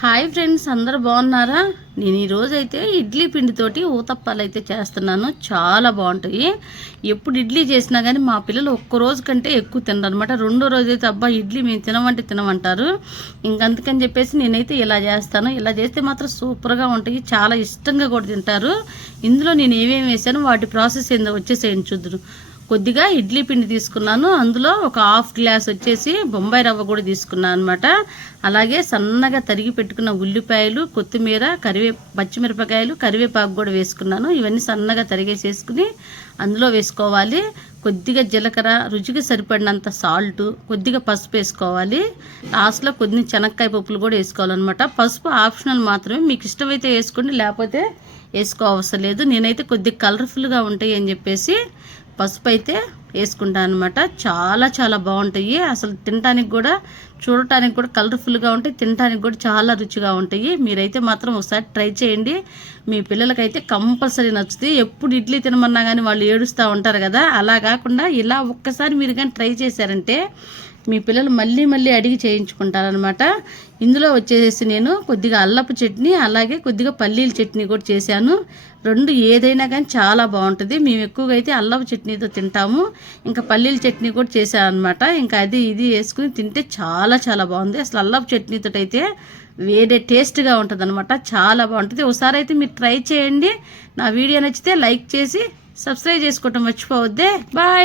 Hi friends, అందరూ బాగున్నారా? నేను ఈరోజైతే ఇడ్లీ పిండితోటి ఊతప్పాలు అయితే చేస్తున్నాను. చాలా బాగుంటాయి. ఎప్పుడు ఇడ్లీ చేసినా కానీ మా పిల్లలు ఒక్కరోజు కంటే ఎక్కువ తినరు అనమాట. రెండో రోజు అయితే అబ్బా ఇడ్లీ మేము తినమంటే తినమంటారు. ఇంకందుకని చెప్పేసి నేనైతే ఇలా చేస్తాను. ఇలా చేస్తే మాత్రం సూపర్గా ఉంటాయి. చాలా ఇష్టంగా కూడా తింటారు. ఇందులో నేను ఏమేమి వేసాను వాటి ప్రాసెస్ ఏందో వచ్చేసేయండి చూద్దురు. కొద్దిగా ఇడ్లీ పిండి తీసుకున్నాను. అందులో ఒక హాఫ్ గ్లాస్ వచ్చేసి బొంబాయి రవ్వ కూడా తీసుకున్నాను అనమాట. అలాగే సన్నగా తరిగి పెట్టుకున్న ఉల్లిపాయలు, కొత్తిమీర, పచ్చిమిరపకాయలు, కరివేపాకు కూడా వేసుకున్నాను. ఇవన్నీ సన్నగా తరిగేసేసుకుని అందులో వేసుకోవాలి. కొద్దిగా జీలకర్ర, రుచికి సరిపడినంత సాల్ట్, కొద్దిగా పసుపు వేసుకోవాలి. లాస్ట్లో కొన్ని శనక్కాయ పప్పులు కూడా వేసుకోవాలన్నమాట. పసుపు ఆప్షనల్ మాత్రమే, మీకు ఇష్టమైతే వేసుకోండి, లేకపోతే వేసుకోవసరం లేదు. నేనైతే కొద్దిగా కలర్ఫుల్గా ఉంటాయి అని చెప్పేసి పసుపు అయితే వేసుకుంటాను అనమాట. చాలా చాలా బాగుంటాయి. అసలు తినడానికి కూడా, చూడటానికి కూడా కలర్ఫుల్గా ఉంటాయి, తినడానికి కూడా చాలా రుచిగా ఉంటాయి. మీరైతే మాత్రం ఒకసారి ట్రై చేయండి. మీ పిల్లలకైతే కంపల్సరీ నచ్చుతుంది. ఎప్పుడు ఇడ్లీ తినమన్నా కానీ వాళ్ళు ఏడుస్తూ ఉంటారు కదా, అలా కాకుండా ఇలా ఒక్కసారి మీరు కానీ ట్రై చేశారంటే మీ పిల్లలు మళ్ళీ మళ్ళీ అడిగి చేయించుకుంటారనమాట. ఇందులో వచ్చేసి నేను కొద్దిగా అల్లపు చట్నీ, అలాగే కొద్దిగా పల్లీల చట్నీ కూడా చేశాను. రెండు ఏదైనా కానీ చాలా బాగుంటుంది. మేము ఎక్కువగా అయితే అల్లపు చట్నీతో తింటాము. ఇంకా పల్లీల చట్నీ కూడా చేశాను అనమాట. ఇంకా అది ఇది వేసుకుని తింటే చాలా చాలా బాగుంది. అసలు అల్లపు చట్నీతో అయితే వేరే టేస్ట్గా ఉంటుంది అనమాట. చాలా బాగుంటుంది. ఒకసారి అయితే మీరు ట్రై చేయండి. నా వీడియో నచ్చితే లైక్ చేసి సబ్స్క్రైబ్ చేసుకోవటం మర్చిపోవద్దే. బాయ్.